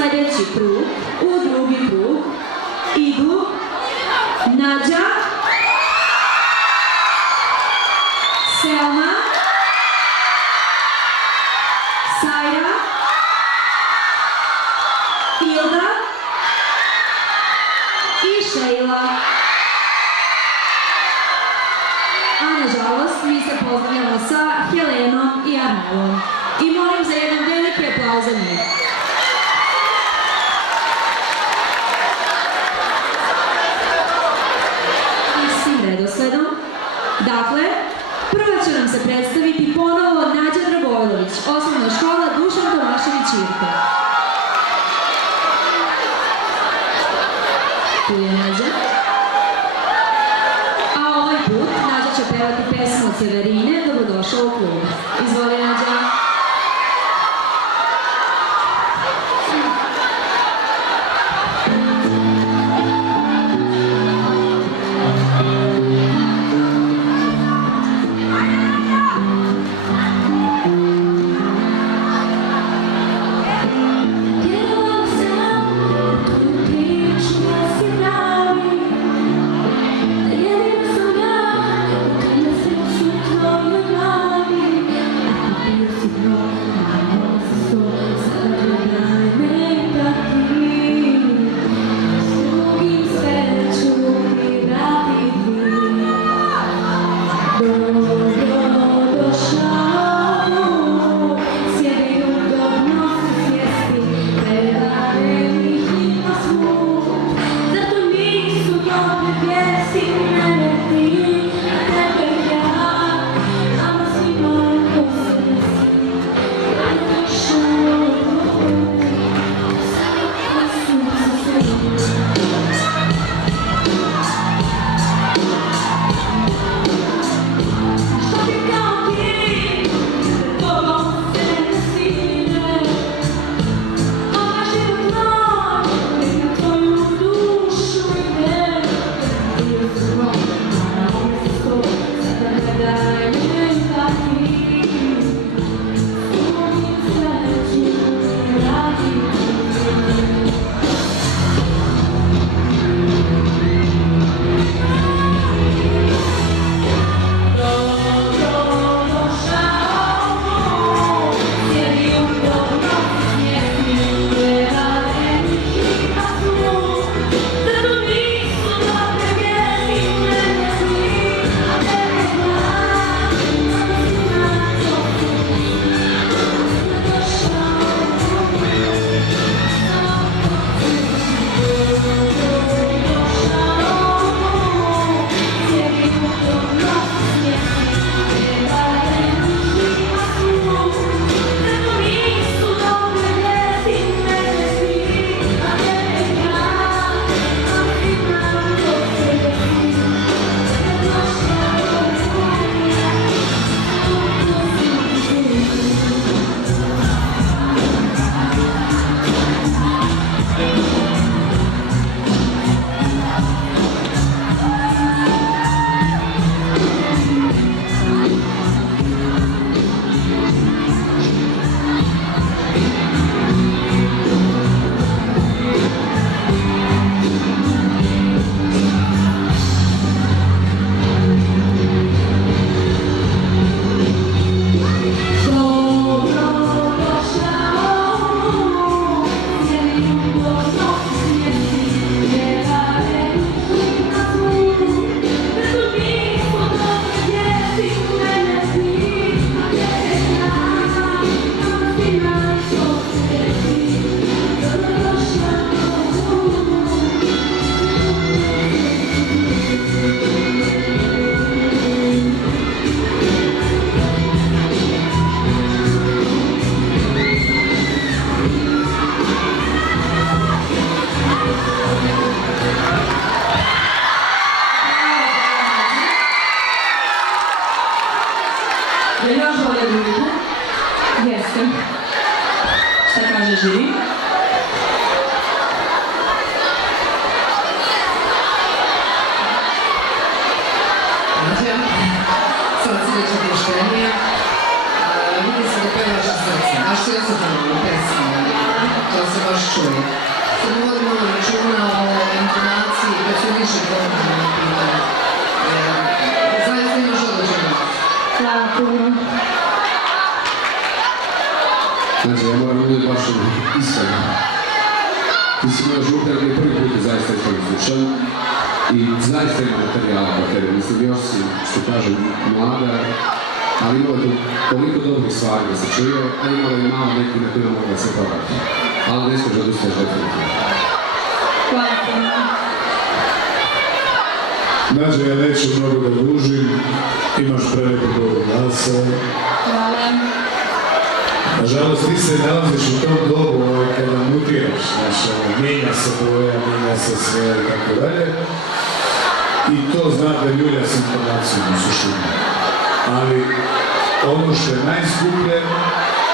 sledeći krug, u drugi krug idu Nađa, Selma, Sajra, Ilda i Šejla. A nažalost, mi se pozdravljamo sa Helenom i Arnelom. I molim za jedan veliki aplauz za njih. Istim redosledom. Dakle, prva će nam se predstaviti ponovo Nađa Dragojlović, osnovna škola Dušan Tomašević Irka. Tu je Nađa. A ovaj put Nađa će pevati pesmu od Severine, Dobrodošao u klub. Izvoli, Nađa. Get on down, tu pična si pravi. čuje. Sad vodimo računa o intonaciji, kad su više tonalne na pitanju. Zaista imaš odličan glas. Hvala puno. Znači, ja moram biti baš iskren. Ti si moja žuta, jer mi prvi put je zaista što slušam. I zaista ima materijala po tebi. Mislim, još si, što kažem, mlada, ali imala je toliko dobrih stvari da se čuje, a imala je malo nekih na kojima mogla se povati. Ali ne smiješ odustaješ definitivno. Hvala puno. Nađe, ja neću mnogo da dužim, imaš prelepo dobro glasa. Hvala. Nažalost, ti se nalaziš u tom dobu kada mutiraš, mijenja se boja, mijenja se sve i tako dalje. I to zna da ljulja s informacijom u suštini. Ali ono što je najskuplje,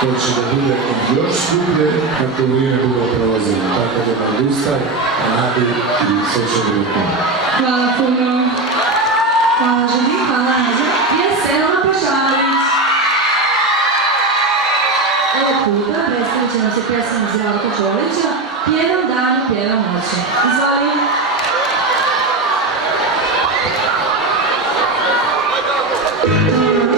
to će da bude još skuplje kako vrijeme bude prolazilo. Tako da ne odustaj, radi i sve će biti tamo. Hvala puno. Hvala ženi, hvala Nađa. Je Selma Pašalić. Ovog puta predstavit će nam se pesma Zdravka Čolića, Pjevam danu, pjevam noću. Izvoli. Thank you.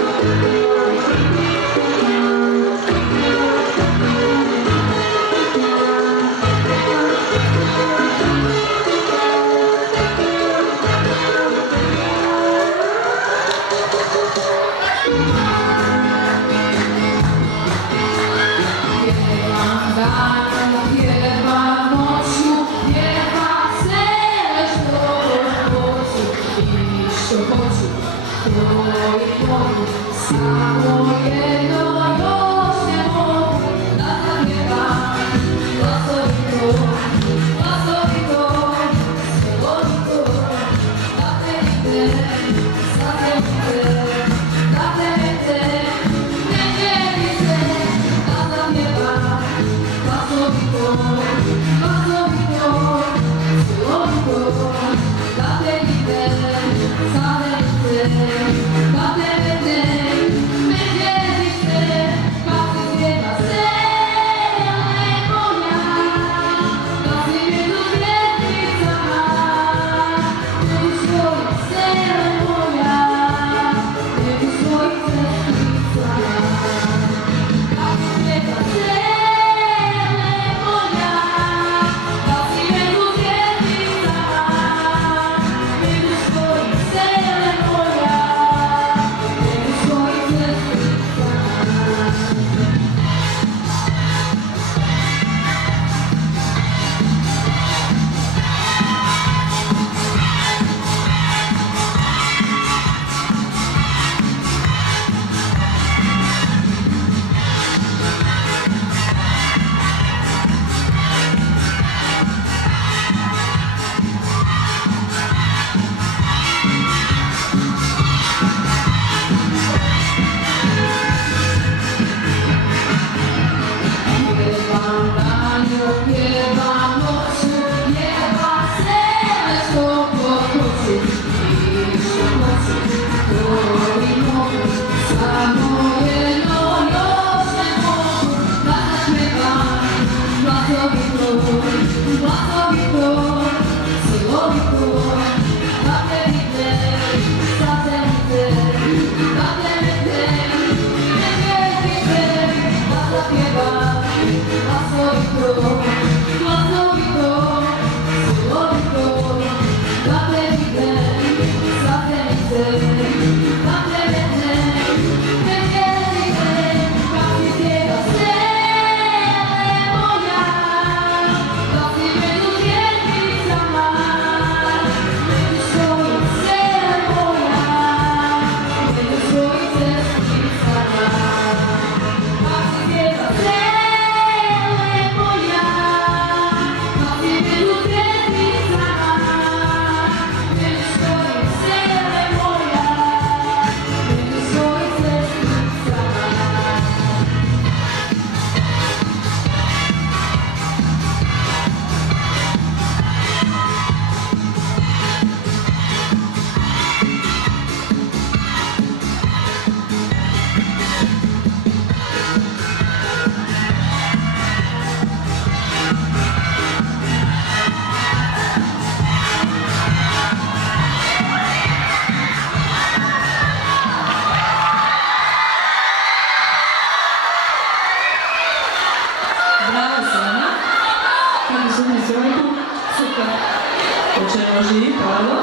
Počnemo živi, Karlo.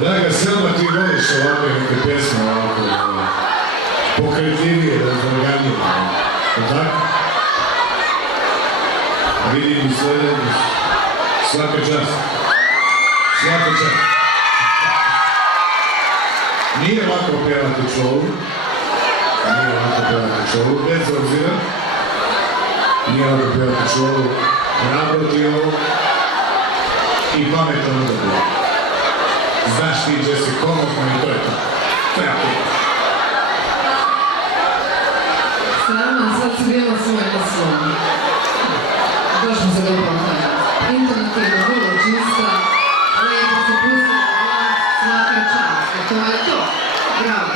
Draga Selma, ti voliš ovako neke pjesme, ovako pokretljivije, razdraganije. Je tako? A vidim i sljedeći. Svaka čast. Svaka čast. Nije lako pjevati čovu. Nije lako pjevati čovu, bez obzira. Nije lako pjevati čovu. Hrabro ti ovo. I pametno odabro. Znaš ti gdje si komotno i to je to. To je to. Sama, sad si bila svoje na svom. Baš mu se dobro gleda. Intonativno, vrlo čista, lijepo se pustila glas, svaka čast. A to je to. Bravo.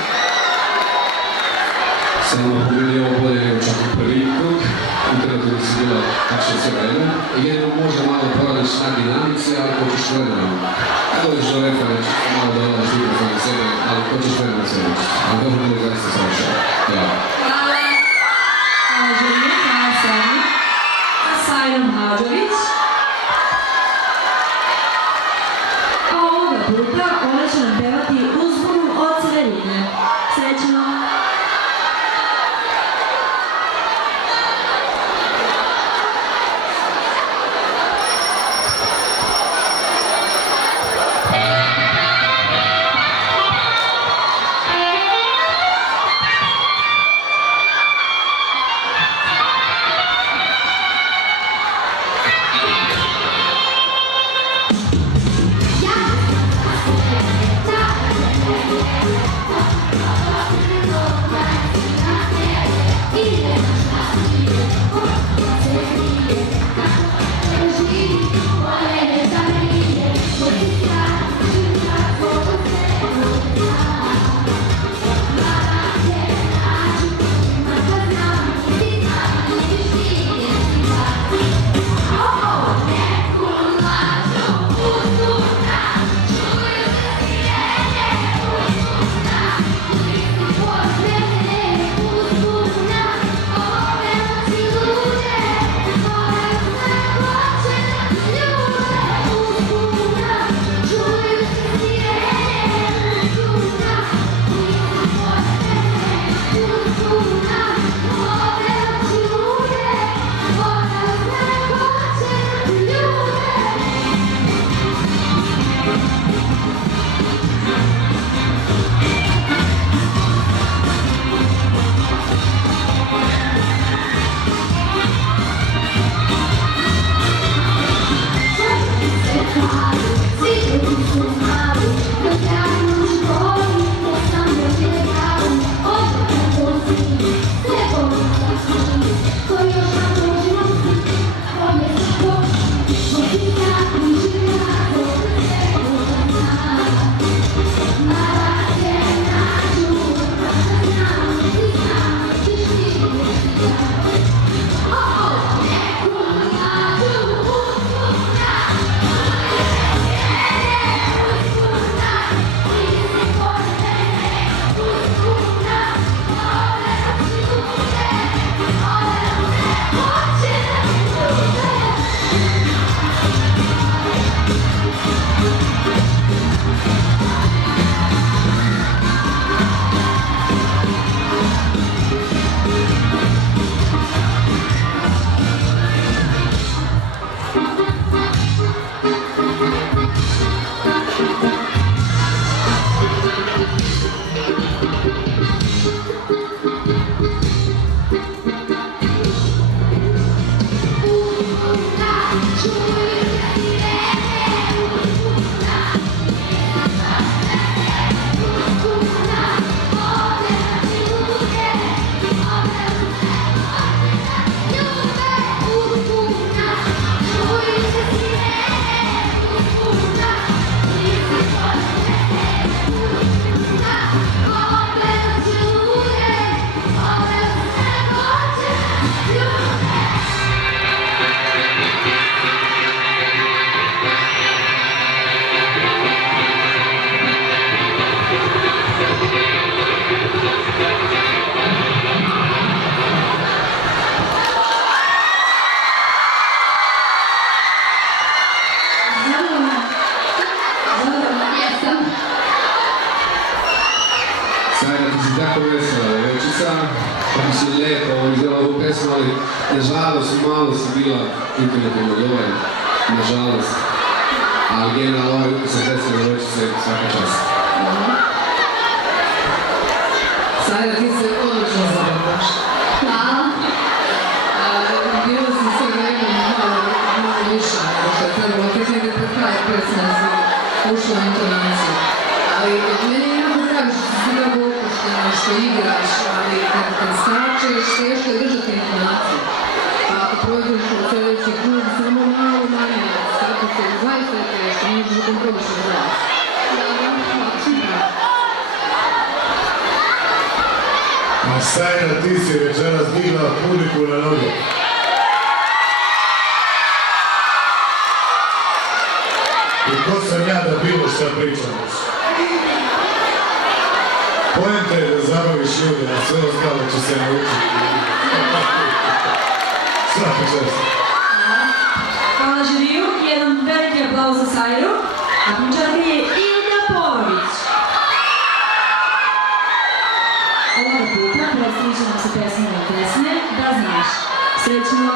Samo pobjedi ovo bolje nego čak i prvi krug. Interaktivno si bila takše sve vreme. Jedno možda malo poradiš na dinamici, ali hoćeš vremenom. Kad dođeš do refa, nećeš malo da odlaš mikrofon na sebe, ali hoćeš vremenom se učiti. Ali dobro bilo zaista savršeno. Bravo. Hvala. Hvala Želju, hvala Sami. A Sajnom Hadžović. A ovoga puta ona će nam pevati uzbunu od Severine. Srećno! lijepo izvela ovu pesmu, ali nažalost malo si bila intelektualno dovoljna, nažalost. Ali generalno ovaj utisak pesme reći se svaka čast. Sajra, ti se odlično zabavljaš. Hvala. Bila si sa vremom malo viša nego što je trebalo. Ti si ide pred kraj pesme si ušla u intonaciju. Ali meni je jako drago što si tako opuštena, što igraš, ali kad skačeš, teško je držati intonaciju. Pa ako prođeš u sljedeći klub, samo malo manje skakati, zaista je teško, možeš da kontroliš glas. A Sajra, ti si večeras digla publiku na noge. I ko sam ja da bilo šta pričam? Poenta je da zabaviš ljude, a sve ostalo će se naučiti. Svaka čast. Hvala žiriju, jedan veliki aplauz za Sajru, a končarka je Ilka Porović. Ovoga puta predstavit će nam se pesma od pesme Da znaš. Srećno!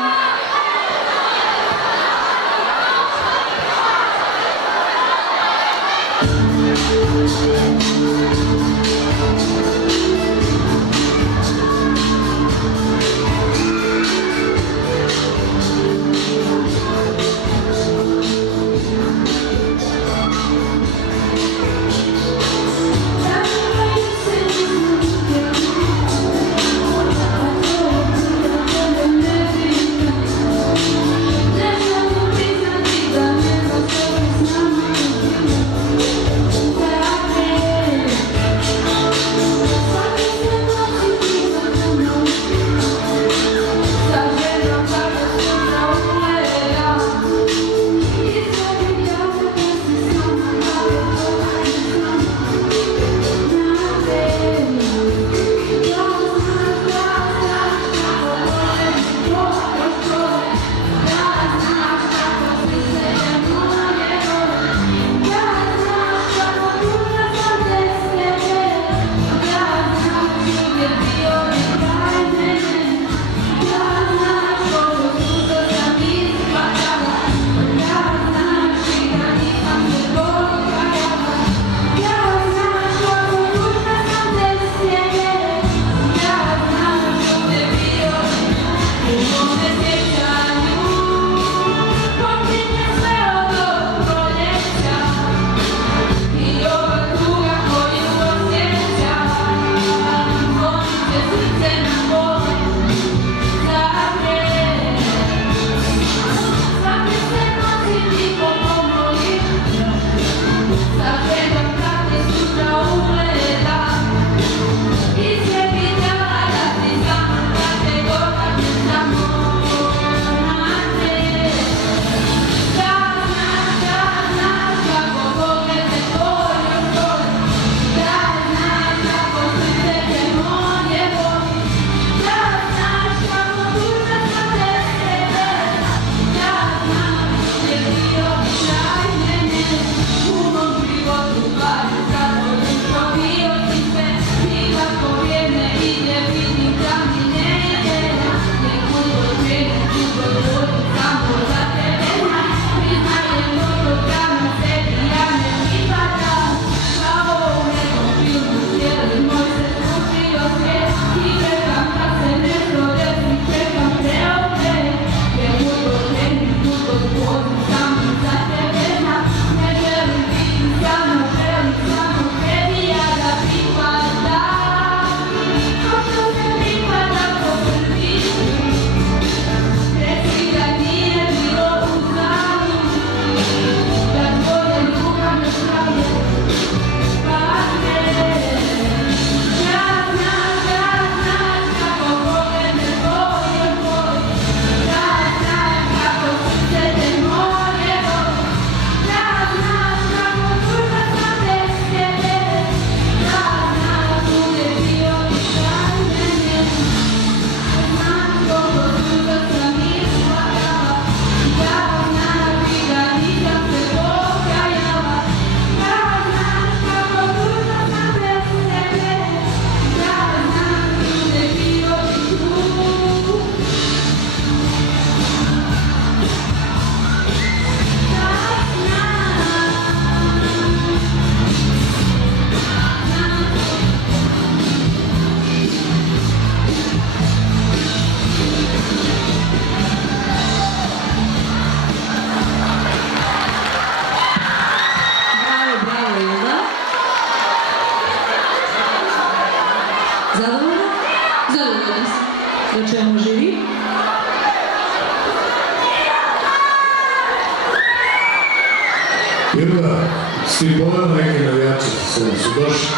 Stipona neki navijači su došli.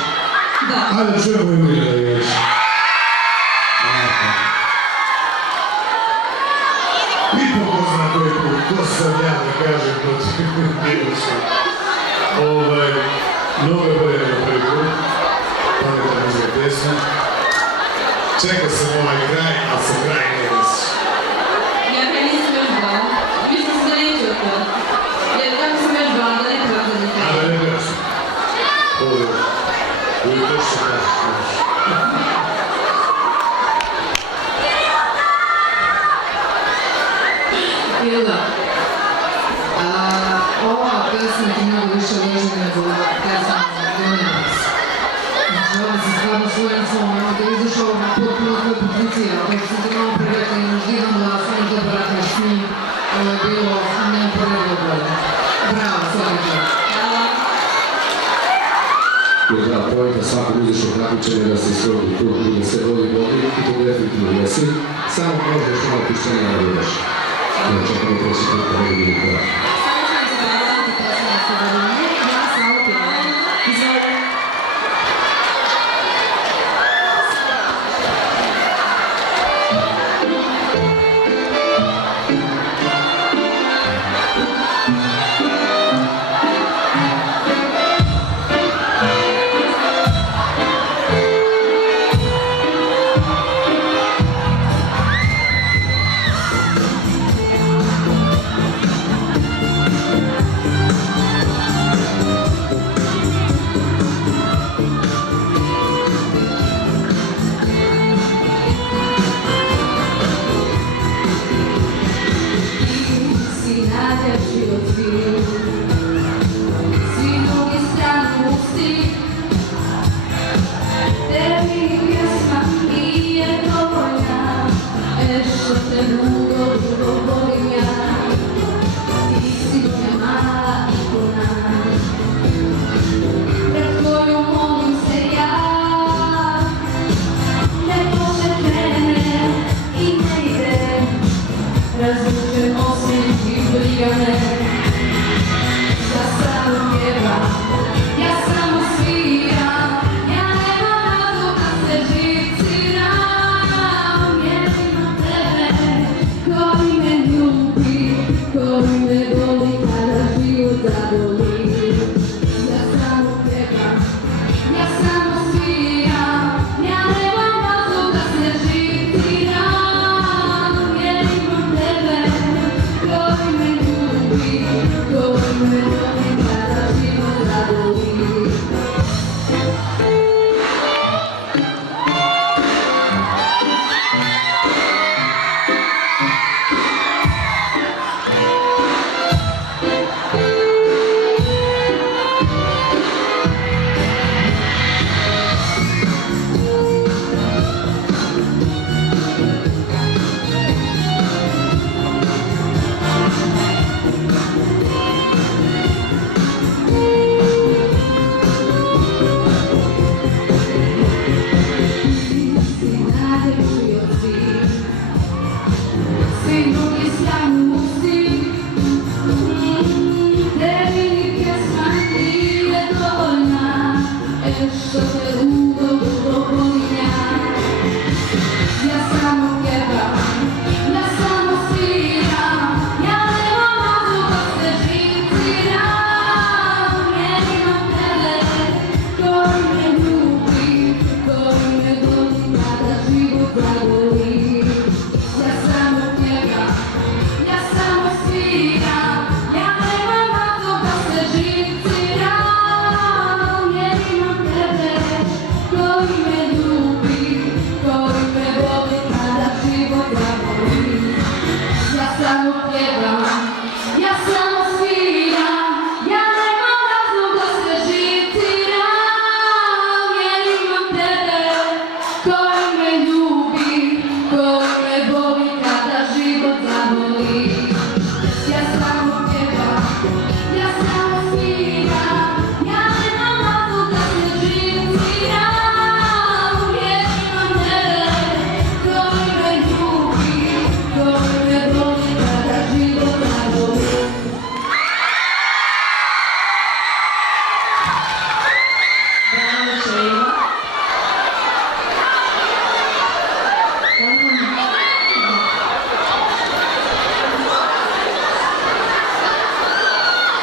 Da. Ajde čujemo i mi navijači. Ipak ko zna koji put, ko sam ja da kažem protiv virusa. Mnogo je bolje nego prvi put. Pametan izgled pjesma. Čeka sam ovaj kraj, a sa kraj ne desi. Ja kaj nisam još dva. Mislim se da neću od to. Jer kako sam još dva, da ne treba da ne treba. Ali ne kažem. Ovo je to što kažeš. Hilda, ova pesma ti mnogo više leži nego pesma Donjavac. Znači, ovdje si stvarno svojim slovom, ovdje je izašao potpuno tvoj pozicija, kako si ti malo prerekla i možda jedan glas, možda brataš s njim, ovo je bilo neuporedivo bolje. Bravo, svaki čas. Jer da, pojenta svakog muzičnog takmičenja da se iskrodi krug bude sve vodi vodi i to definitivno jesi. Samo možda još malo puštenja ne budeš. Ne čekamo treći put pa ne vidim koja.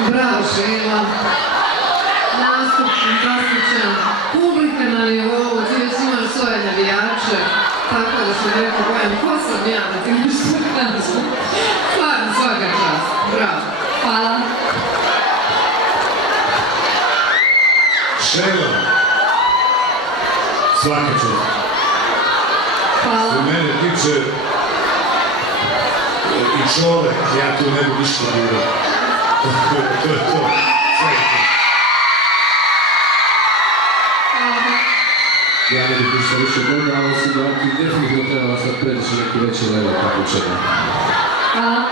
Bravo Šila. Nastup fantastičan. Publika na nivou, ti već imaš svoje navijače. Tako da što je rekao Bojan, ko sam ja da ti nešto kažem? Stvarno, svaka čast. Bravo. Hvala. Šelo, svaka čast. Hvala. Što mene tiče i čovek, ja tu ne bi ništa bilo. To je to. Ja ne bih ništa više dodao, ali osim da ti definitivno trebala sad preći neki veći level kako će. Hvala.